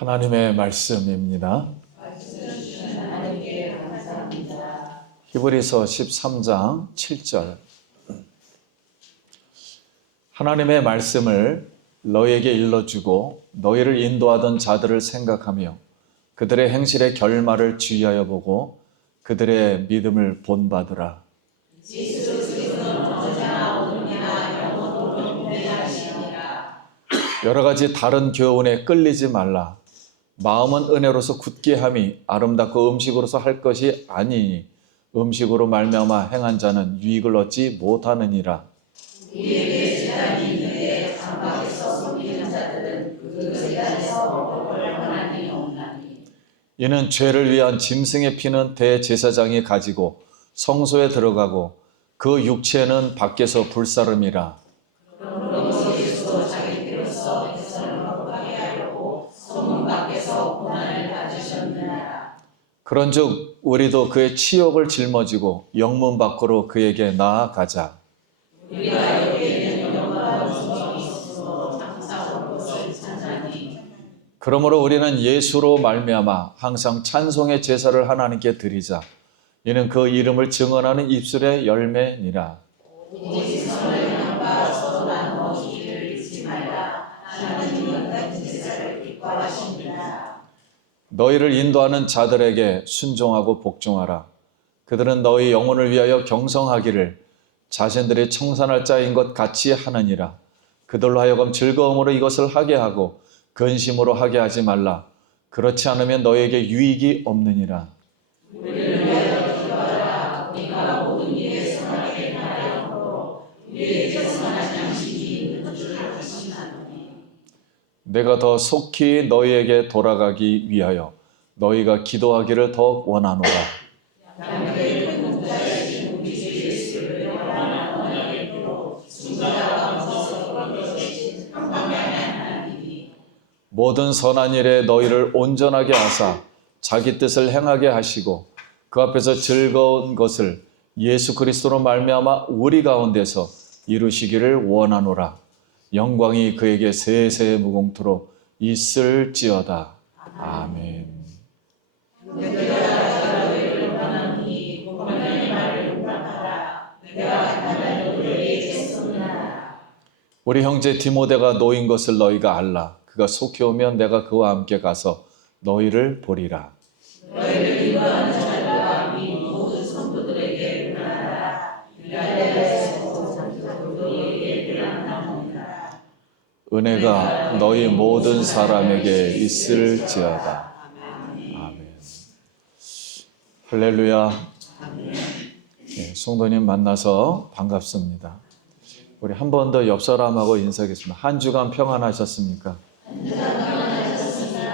하나님의 말씀입니다. 히브리서 13장 7절. 하나님의 말씀을 너희에게 일러주고 너희를 인도하던 자들을 생각하며 그들의 행실의 결말을 주의하여 보고 그들의 믿음을 본받으라. 여러 가지 다른 교훈에 끌리지 말라. 마음은 은혜로서 굳게 함이 아름답고 음식으로서 할 것이 아니니 음식으로 말미암아 행한 자는 유익을 얻지 못하느니라. 우리에게 재단이 있는데 장막에서 섬기는 자들은 그 재단에서 먹을 걸 원하니 없나니. 이는 죄를 위한 짐승의 피는 대제사장이 가지고 성소에 들어가고 그 육체는 밖에서 불사름이라. 그러므로 예수도 자기 피로써 백성을 거룩하게 하려고 성문 밖에서 고난을 받으셨느니라. 그런즉 우리도 그의 치욕을 짊어지고 영문 밖으로 그에게 나아가자. 우리가 여기에 있는 영광과 존경이 있으므로 항상 올 것을 찾나니. 그러므로 우리는 예수로 말미암아 항상 찬송의 제사를 하나님께 드리자. 이는 그 이름을 증언하는 입술의 열매니라. 오직 선을 향하여 서로나 너희를 잊지 말라. 하나님은 같은 제사를 기뻐하십니다. 너희를 인도하는 자들에게 순종하고 복종하라. 그들은 너희 영혼을 위하여 경성하기를 자신들이 청산할 자인 것 같이 하느니라. 그들로 하여금 즐거움으로 이것을 하게 하고 근심으로 하게 하지 말라. 그렇지 않으면 너희에게 유익이 없느니라. 우리를 위하여 기도하라. 우리가 모든 일에 선하게 행하려 함으로 우리에게 선한 양식이 있는 줄 확신하노니. 내가 더 속히 너희에게 돌아가기 위하여 너희가 기도하기를 더 원하노라. 양들의 큰 목자이신 우리 주 예수를 영원한 언약의 피로 순자와 감사서 거두신 평강한 하나님이 모든 선한 일에 너희를 온전하게 하사 자기 뜻을 행하게 하시고 그 앞에서 즐거운 것을 예수 그리스도로 말미암아 우리 가운데서 이루시기를 원하노라. 영광이 그에게 세세 무궁토록 있을지어다. 아멘. 우리 형제 디모데가 노인 것을 너희가 알라. 그가 속히 오면 내가 그와 함께 가서 너희를 보리라. 너희를 인도하는 자들과 이 모든 성도들에게 은하라. 빌라델에서 성도들에게 은하나이다. 은혜가 너희 모든 사람에게 있을지어다. 아멘. 할렐루야. 네, 성도님 만나서 반갑습니다. 우리 한 번 더 옆 사람하고 인사하겠습니다. 한 주간 평안하셨습니까? 한 주간 평안하셨습니다.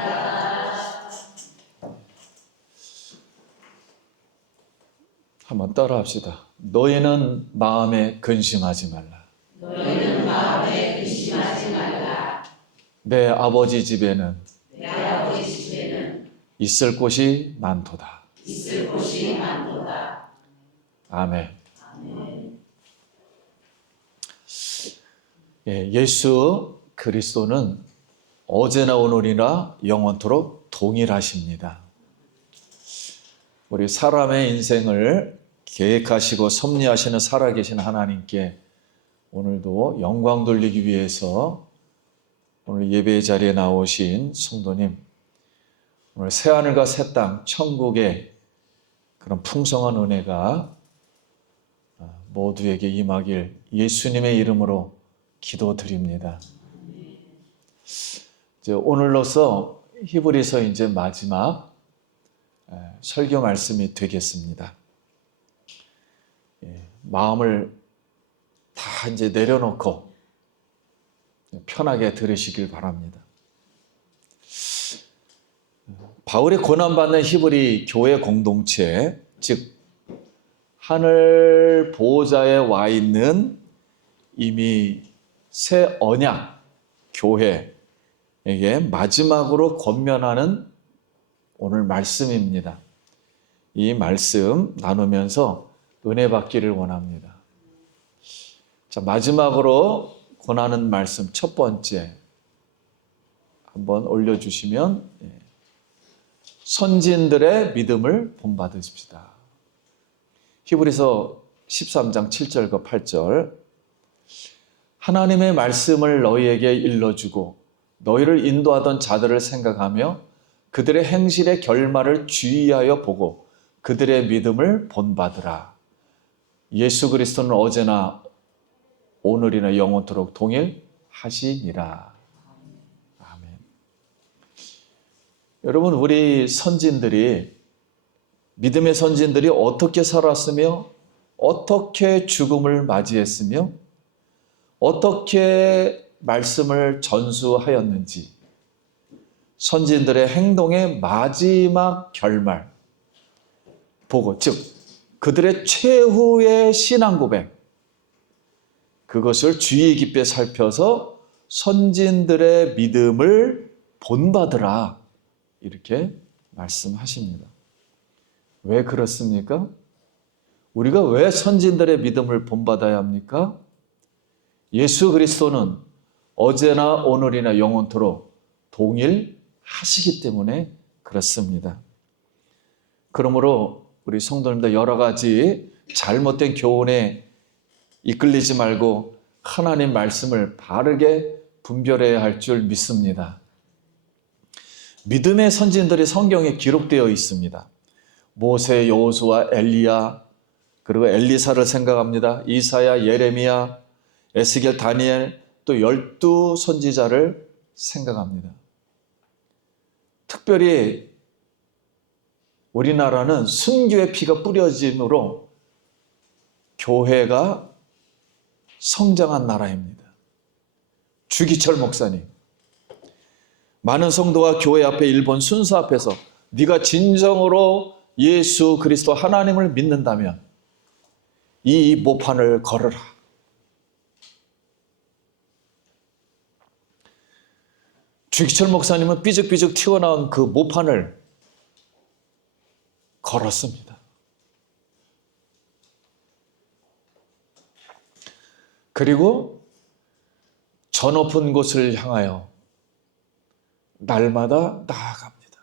한번 따라 합시다. 너희는 마음에 근심하지 말라. 너희는 마음에 근심하지 말라. 내 아버지 집에는 내 아버지 집에는 있을 곳이 많도다. 있을 곳이 많도다. 아멘. 아멘. 예수 그리스도는 어제나 오늘이나 영원토록 동일하십니다. 우리 사람의 인생을 계획하시고 섭리하시는 살아계신 하나님께 오늘도 영광 돌리기 위해서 오늘 예배의 자리에 나오신 성도님, 오늘 새하늘과 새 땅, 천국의 그런 풍성한 은혜가 모두에게 임하길 예수님의 이름으로 기도드립니다. 이제 오늘로서 히브리서 이제 마지막 설교 말씀이 되겠습니다. 마음을 다 이제 내려놓고 편하게 들으시길 바랍니다. 바울이 고난받는 히브리 교회 공동체, 즉 하늘 보호자에 와 있는 이미 새 언약 교회에게 마지막으로 권면하는 오늘 말씀입니다. 이 말씀 나누면서 은혜 받기를 원합니다. 자, 마지막으로 권하는 말씀 첫 번째 한번 올려주시면, 선지인들의 믿음을 본받으십시다. 히브리서 13장 7절과 8절. 하나님의 말씀을 너희에게 일러주고 너희를 인도하던 자들을 생각하며 그들의 행실의 결말을 주의하여 보고 그들의 믿음을 본받으라. 예수 그리스도는 어제나 오늘이나 영원토록 동일하시니라. 아멘. 여러분, 우리 선진들이, 믿음의 선진들이 어떻게 살았으며 어떻게 죽음을 맞이했으며 어떻게 말씀을 전수하였는지, 선진들의 행동의 마지막 결말 보고, 즉 그들의 최후의 신앙 고백, 그것을 주의 깊게 살펴서 선진들의 믿음을 본받으라, 이렇게 말씀하십니다. 왜 그렇습니까? 우리가 왜 선진들의 믿음을 본받아야 합니까? 예수 그리스도는 어제나 오늘이나 영원토록 동일하시기 때문에 그렇습니다. 그러므로 우리 성도님들 여러 가지 잘못된 교훈에 이끌리지 말고 하나님 말씀을 바르게 분별해야 할 줄 믿습니다. 믿음의 선진들이 성경에 기록되어 있습니다. 모세, 여호수아, 엘리야, 그리고 엘리사를 생각합니다. 이사야, 예레미야, 에스겔, 다니엘, 또 12 선지자를 생각합니다. 특별히 우리나라는 순교의 피가 뿌려짐으로 교회가 성장한 나라입니다. 주기철 목사님, 많은 성도가 교회 앞에 일본 순서 앞에서 네가 진정으로 예수 그리스도 하나님을 믿는다면 이 모판을 걸어라. 주기철 목사님은 삐죽삐죽 튀어나온 그 모판을 걸었습니다. 그리고 저 높은 곳을 향하여 날마다 나아갑니다.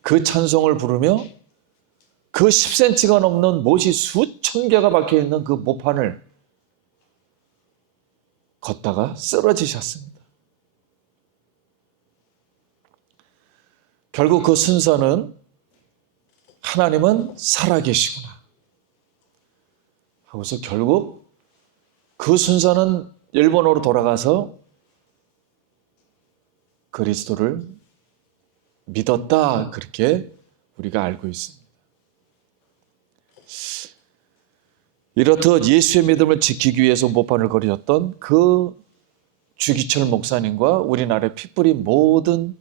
그 찬송을 부르며 그 10cm가 넘는 못이 수천 개가 박혀있는 그 모판을 걷다가 쓰러지셨습니다. 결국 그 순서는 하나님은 살아계시구나 하고서 결국 그 순서는 일본어로 돌아가서 그리스도를 믿었다, 그렇게 우리가 알고 있습니다. 이렇듯 예수의 믿음을 지키기 위해서 모판을 걸으셨던 그 주기철 목사님과 우리나라의 피 뿌린 모든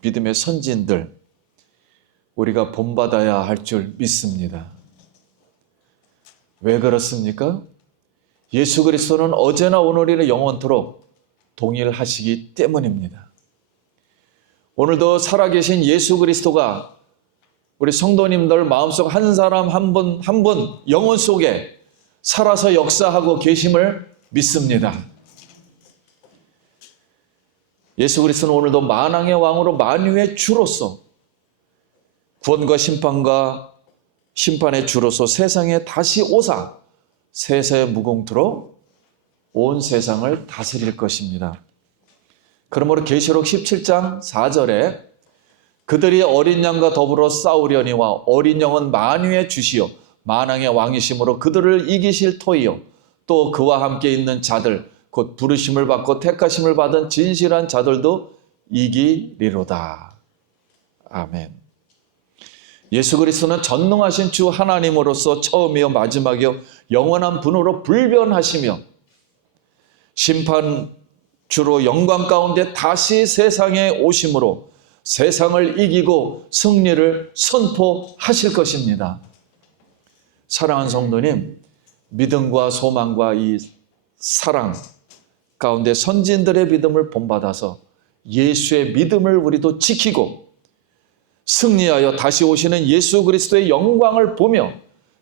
믿음의 선진들, 우리가 본받아야 할 줄 믿습니다. 왜 그렇습니까? 예수 그리스도는 어제나 오늘이나 영원토록 동일하시기 때문입니다. 오늘도 살아계신 예수 그리스도가 우리 성도님들 마음속 한 사람 한 분 한 분 영혼 속에 살아서 역사하고 계심을 믿습니다. 예수 그리스도는 오늘도 만왕의 왕으로 만유의 주로서 구원과 심판의 주로서 세상에 다시 오사 세세 무공투로 온 세상을 다스릴 것입니다. 그러므로 계시록 17장 4절에 그들이 어린 양과 더불어 싸우려니와 어린 양은 만유의 주시요 만왕의 왕이심으로 그들을 이기실 터이요 또 그와 함께 있는 자들 곧 부르심을 받고 택하심을 받은 진실한 자들도 이기리로다. 아멘. 예수 그리스도는 전능하신 주 하나님으로서 처음이요 마지막이요 영원한 분으로 불변하시며 심판주로 영광 가운데 다시 세상에 오심으로 세상을 이기고 승리를 선포하실 것입니다. 사랑하는 성도님, 믿음과 소망과 이 사랑 가운데 선진들의 믿음을 본받아서 예수의 믿음을 우리도 지키고 승리하여 다시 오시는 예수 그리스도의 영광을 보며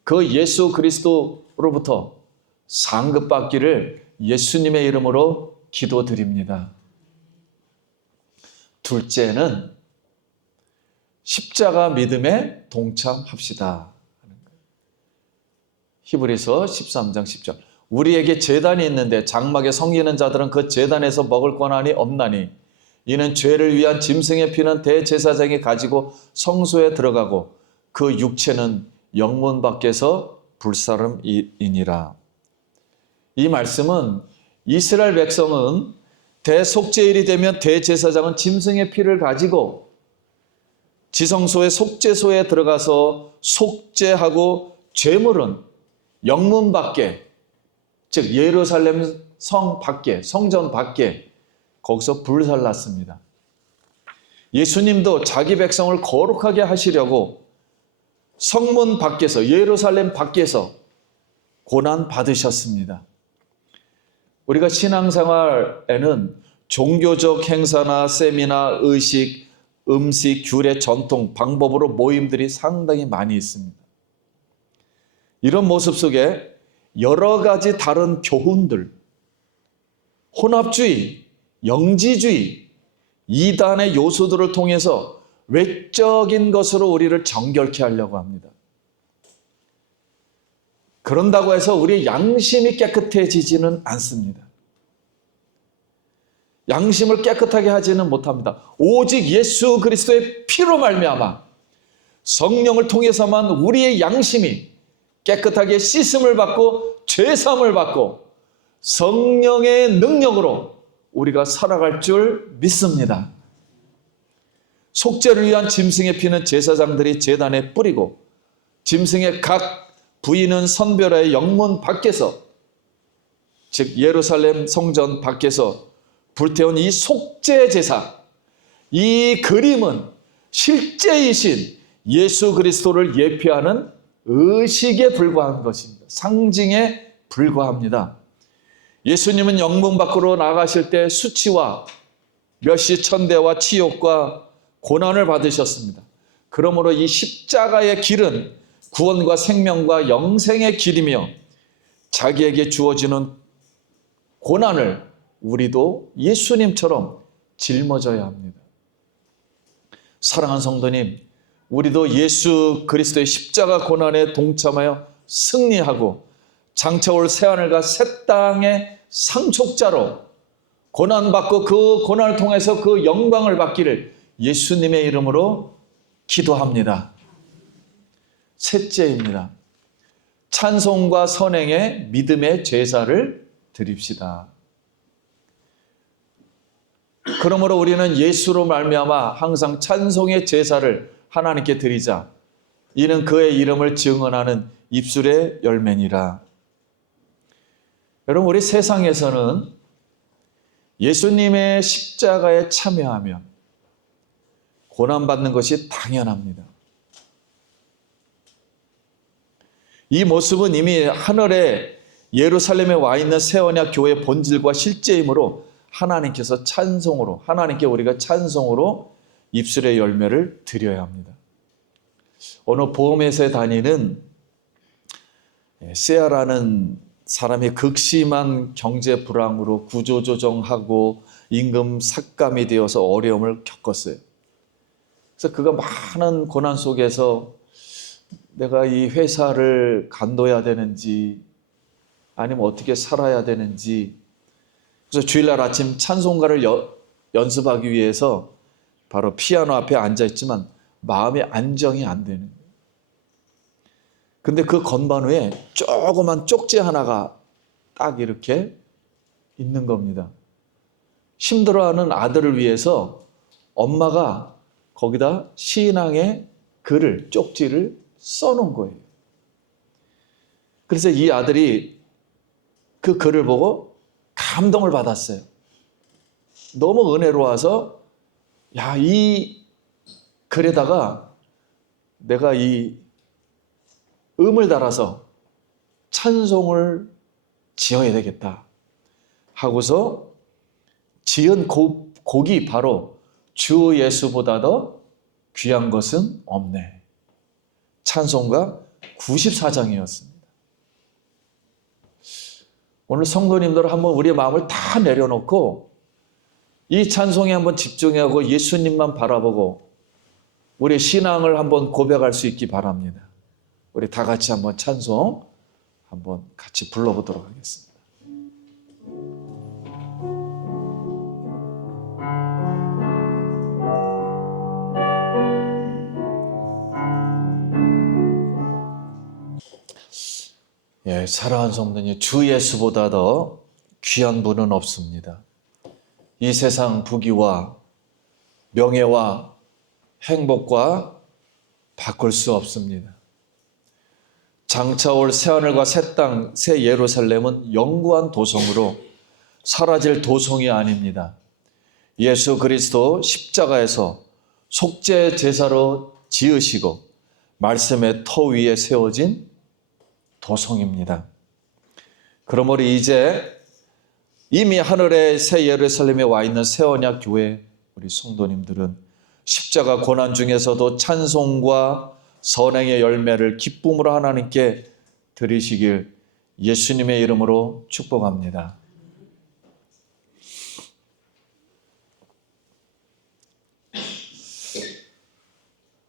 그 예수 그리스도로부터 상급받기를 예수님의 이름으로 기도드립니다. 둘째는 십자가 믿음에 동참합시다. 히브리서 13장 10절. 우리에게 제단이 있는데 장막에 섬기는 자들은 그 제단에서 먹을 권한이 없나니 이는 죄를 위한 짐승의 피는 대제사장이 가지고 성소에 들어가고 그 육체는 영문 밖에서 불사름이니라. 이 말씀은 이스라엘 백성은 대속죄일이 되면 대제사장은 짐승의 피를 가지고 지성소의 속죄소에 들어가서 속죄하고 죄물은 영문 밖에, 즉 예루살렘 성 밖에, 성전 밖에 거기서 불살랐습니다. 예수님도 자기 백성을 거룩하게 하시려고 성문 밖에서, 예루살렘 밖에서 고난 받으셨습니다. 우리가 신앙생활에는 종교적 행사나 세미나, 의식, 음식, 규례, 전통, 방법으로 모임들이 상당히 많이 있습니다. 이런 모습 속에 여러 가지 다른 교훈들, 혼합주의, 영지주의, 이단의 요소들을 통해서 외적인 것으로 우리를 정결케 하려고 합니다. 그런다고 해서 우리의 양심이 깨끗해지지는 않습니다. 양심을 깨끗하게 하지는 못합니다. 오직 예수 그리스도의 피로 말미암아 성령을 통해서만 우리의 양심이 깨끗하게 씻음을 받고 죄사함을 받고 성령의 능력으로 우리가 살아갈 줄 믿습니다. 속죄를 위한 짐승의 피는 제사장들이 제단에 뿌리고 짐승의 각 부위는 선별의 영문 밖에서, 즉 예루살렘 성전 밖에서 불태운 이 속죄 제사, 이 그림은 실제이신 예수 그리스도를 예표하는 의식에 불과한 것입니다. 상징에 불과합니다. 예수님은 영문 밖으로 나가실 때 수치와 멸시, 천대와 치욕과 고난을 받으셨습니다. 그러므로 이 십자가의 길은 구원과 생명과 영생의 길이며 자기에게 주어지는 고난을 우리도 예수님처럼 짊어져야 합니다. 사랑하는 성도님, 우리도 예수 그리스도의 십자가 고난에 동참하여 승리하고 장차올 새하늘과 새 땅의 상속자로 고난받고 그 고난을 통해서 그 영광을 받기를 예수님의 이름으로 기도합니다. 셋째입니다. 찬송과 선행의 믿음의 제사를 드립시다. 그러므로 우리는 예수로 말미암아 항상 찬송의 제사를 하나님께 드리자. 이는 그의 이름을 증언하는 입술의 열매니라. 여러분, 우리 세상에서는 예수님의 십자가에 참여하며 고난받는 것이 당연합니다. 이 모습은 이미 하늘에 예루살렘에 와 있는 새언약 교회의 본질과 실제이므로 하나님께서 찬송으로, 하나님께 우리가 찬송으로 입술의 열매를 드려야 합니다. 어느 보험회사에 다니는 세아라는 사람이 극심한 경제 불황으로 구조조정하고 임금 삭감이 되어서 어려움을 겪었어요. 그래서 그가 많은 고난 속에서 내가 이 회사를 간둬야 되는지 아니면 어떻게 살아야 되는지, 그래서 주일날 아침 찬송가를 연습하기 위해서 바로 피아노 앞에 앉아있지만 마음의 안정이 안 되는 거예요. 근데 그 건반 위에 조그만 쪽지 하나가 딱 이렇게 있는 겁니다. 힘들어하는 아들을 위해서 엄마가 거기다 신앙의 글을, 쪽지를 써놓은 거예요. 그래서 이 아들이 그 글을 보고 감동을 받았어요. 너무 은혜로워서 야, 이 글에다가 내가 이 음을 달아서 찬송을 지어야 되겠다 하고서 지은 곡이 바로 주 예수보다 더 귀한 것은 없네. 찬송가 94장이었습니다. 오늘 성도님들 한번 우리의 마음을 다 내려놓고 이 찬송에 한번 집중하고 예수님만 바라보고 우리 신앙을 한번 고백할 수 있기 바랍니다. 우리 다 같이 한번 찬송 한번 같이 불러보도록 하겠습니다. 예, 사랑하는 성도님, 주 예수보다 더 귀한 분은 없습니다. 이 세상 부귀와 명예와 행복과 바꿀 수 없습니다. 장차 올 새하늘과 새 땅, 새 예루살렘은 영구한 도성으로 사라질 도성이 아닙니다. 예수 그리스도 십자가에서 속죄 제사로 지으시고 말씀의 터 위에 세워진 도성입니다. 그러므로 이제 이미 하늘의 새 예루살렘에 와 있는 새 언약 교회 우리 성도님들은 십자가 고난 중에서도 찬송과 선행의 열매를 기쁨으로 하나님께 드리시길 예수님의 이름으로 축복합니다.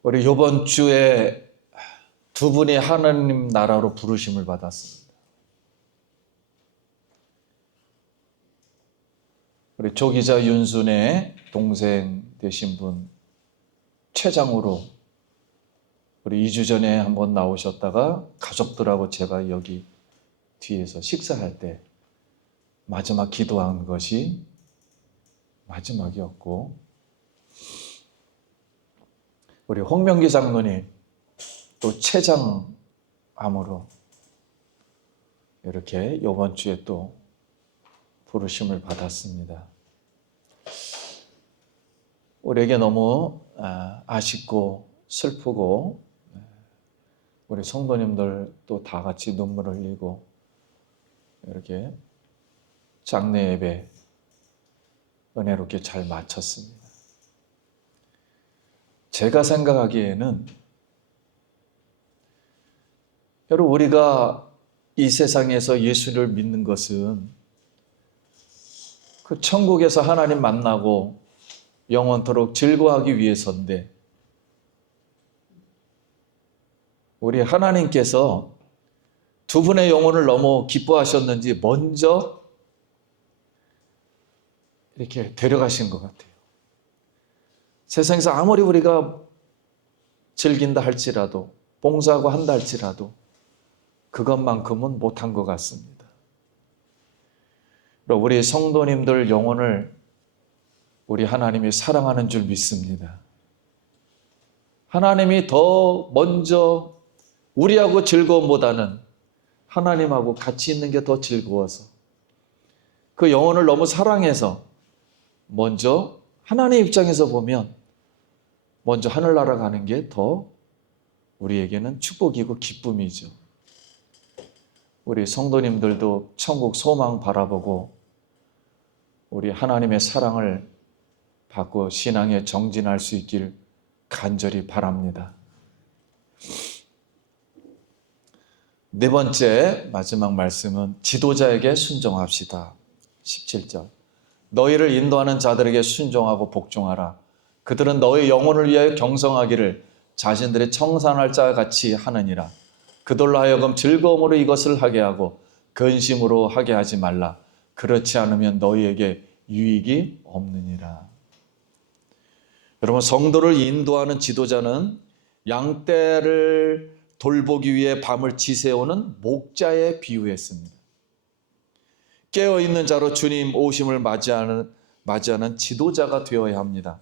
우리 이번 주에 두 분이 하나님 나라로 부르심을 받았습니다. 우리 조기자 윤순의 동생 되신 분 최장으로 우리 2주 전에 한번 나오셨다가 가족들하고 제가 여기 뒤에서 식사할 때 마지막 기도한 것이 마지막이었고, 우리 홍명기 장로님 또 최장암으로 이렇게 이번 주에 또 부르심을 받았습니다. 우리에게 너무 아쉽고 슬프고, 우리 성도님들 또 다 같이 눈물을 흘리고 이렇게 장례 예배 은혜롭게 잘 마쳤습니다. 제가 생각하기에는 여러분, 우리가 이 세상에서 예수를 믿는 것은 그 천국에서 하나님 만나고 영원토록 즐거워하기 위해서인데, 우리 하나님께서 두 분의 영혼을 너무 기뻐하셨는지 먼저 이렇게 데려가신 것 같아요. 세상에서 아무리 우리가 즐긴다 할지라도, 봉사하고 한다 할지라도 그것만큼은 못한 것 같습니다. 우리 성도님들 영혼을 우리 하나님이 사랑하는 줄 믿습니다. 하나님이 더 먼저 우리하고 즐거움보다는 하나님하고 같이 있는 게 더 즐거워서 그 영혼을 너무 사랑해서 먼저 하나님 입장에서 보면 먼저 하늘나라 가는 게 더 우리에게는 축복이고 기쁨이죠. 우리 성도님들도 천국 소망 바라보고 우리 하나님의 사랑을 받고 신앙에 정진할 수 있길 간절히 바랍니다. 네 번째 마지막 말씀은 지도자에게 순종합시다. 17절. 너희를 인도하는 자들에게 순종하고 복종하라. 그들은 너희 영혼을 위하여 경성하기를 자신들의 청산할 자와 같이 하느니라. 그들로 하여금 즐거움으로 이것을 하게 하고 근심으로 하게 하지 말라. 그렇지 않으면 너희에게 유익이 없느니라. 여러분, 성도를 인도하는 지도자는 양떼를 돌보기 위해 밤을 지새우는 목자에 비유했습니다. 깨어있는 자로 주님 오심을 맞이하는 지도자가 되어야 합니다.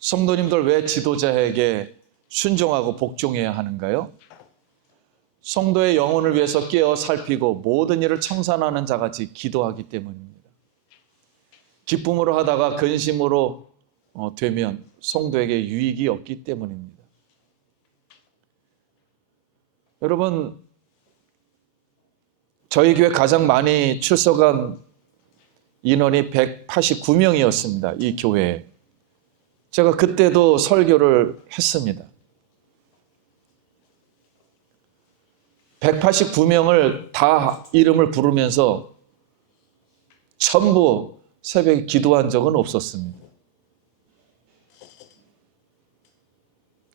성도님들, 왜 지도자에게 순종하고 복종해야 하는가요? 성도의 영혼을 위해서 깨어 살피고 모든 일을 청산하는 자같이 기도하기 때문입니다. 기쁨으로 하다가 근심으로 되면 성도에게 유익이 없기 때문입니다. 여러분, 저희 교회 가장 많이 출석한 인원이 189명이었습니다. 이 교회에. 제가 그때도 설교를 했습니다. 189명을 다 이름을 부르면서 전부 새벽에 기도한 적은 없었습니다.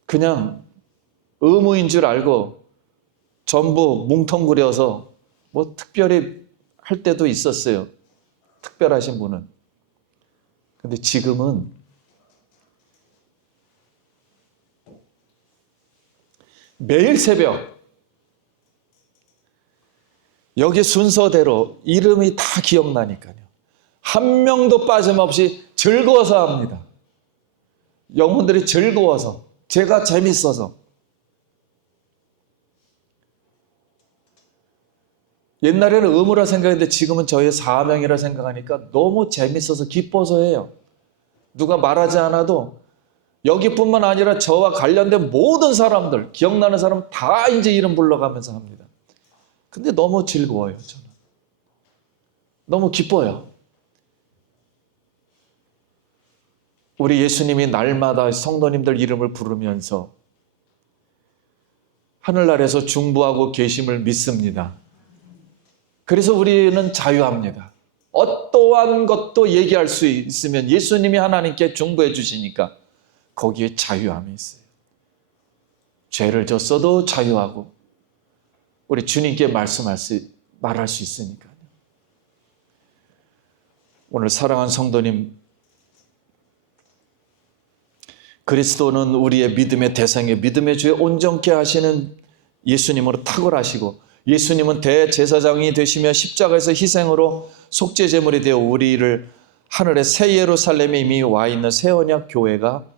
그냥 의무인 줄 알고 전부 뭉텅그려서 뭐 특별히 할 때도 있었어요. 특별하신 분은. 근데 지금은 매일 새벽 여기 순서대로 이름이 다 기억나니까요. 한 명도 빠짐없이 즐거워서 합니다. 영혼들이 즐거워서, 제가 재밌어서. 옛날에는 의무라 생각했는데 지금은 저의 사명이라 생각하니까 너무 재밌어서 기뻐서 해요. 누가 말하지 않아도 여기뿐만 아니라 저와 관련된 모든 사람들, 기억나는 사람 다 이제 이름 불러가면서 합니다. 근데 너무 즐거워요, 저는. 너무 기뻐요. 우리 예수님이 날마다 성도님들 이름을 부르면서 하늘나라에서 중보하고 계심을 믿습니다. 그래서 우리는 자유합니다. 어떠한 것도 얘기할 수 있으면 예수님이 하나님께 중보해 주시니까 거기에 자유함이 있어요. 죄를 졌어도 자유하고 우리 주님께 말할 수 있으니까요. 오늘 사랑하는 성도님, 그리스도는 우리의 믿음의 대상에 믿음의 주에 온전케 하시는 예수님으로 탁월하시고 예수님은 대제사장이 되시며 십자가에서 희생으로 속죄제물이 되어 우리를 하늘의 새 예루살렘에 이미 와 있는 새 언약 교회가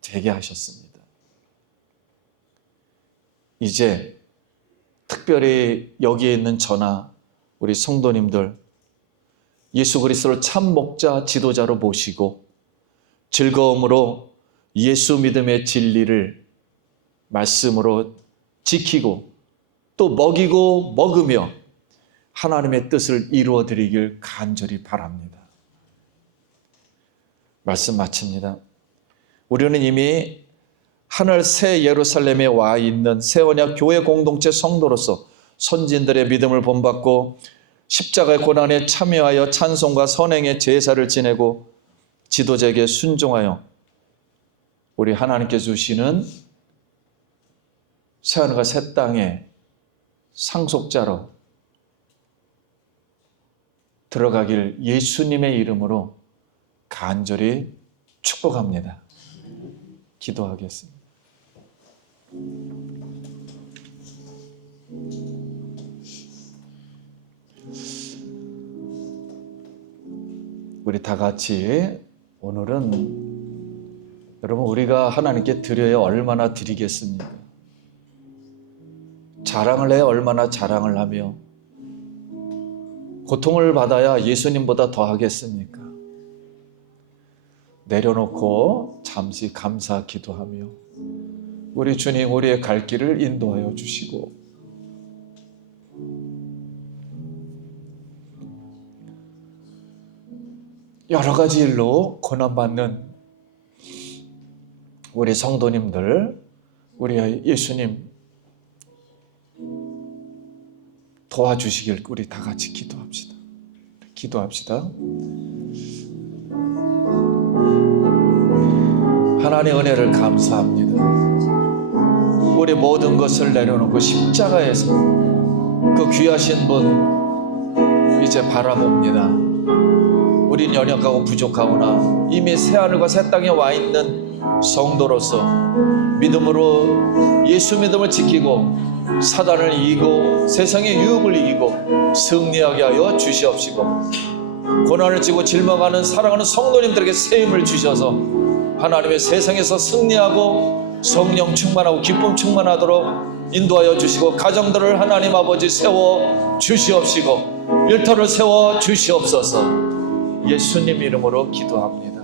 되게 하셨습니다. 이제 특별히 여기에 있는 저나 우리 성도님들 예수 그리스도를 참 목자 지도자로 모시고 즐거움으로 예수 믿음의 진리를 말씀으로 지키고 또 먹이고 먹으며 하나님의 뜻을 이루어 드리길 간절히 바랍니다. 말씀 마칩니다. 우리는 이미 하늘 새 예루살렘에 와 있는 새 언약 교회 공동체 성도로서 선진들의 믿음을 본받고 십자가의 고난에 참여하여 찬송과 선행의 제사를 지내고 지도자에게 순종하여 우리 하나님께 주시는 새하늘과 새 땅의 상속자로 들어가길 예수님의 이름으로 간절히 축복합니다. 기도하겠습니다. 우리 다 같이 오늘은 여러분 우리가 하나님께 드려야 얼마나 드리겠습니까? 자랑을 해야 얼마나 자랑을 하며 고통을 받아야 예수님보다 더 하겠습니까? 내려놓고 잠시 감사 기도하며 우리 주님 우리의 갈 길을 인도하여 주시고 여러 가지 일로 고난받는 우리 성도님들, 우리 예수님 도와주시길 우리 다 같이 기도합시다. 기도합시다. 하나님의 은혜를 감사합니다. 우리 모든 것을 내려놓고 십자가에서 그 귀하신 분 이제 바라봅니다. 우린 연약하고 부족하구나. 이미 새하늘과 새 땅에 와 있는 성도로서 믿음으로 예수 믿음을 지키고 사단을 이기고 세상의 유혹을 이기고 승리하게 하여 주시옵시고 고난을 지고 질망하는 사랑하는 성도님들에게 새 힘을 주셔서 하나님의 세상에서 승리하고 성령 충만하고 기쁨 충만하도록 인도하여 주시고 가정들을 하나님 아버지 세워 주시옵시고 일터를 세워 주시옵소서. 예수님 이름으로 기도합니다.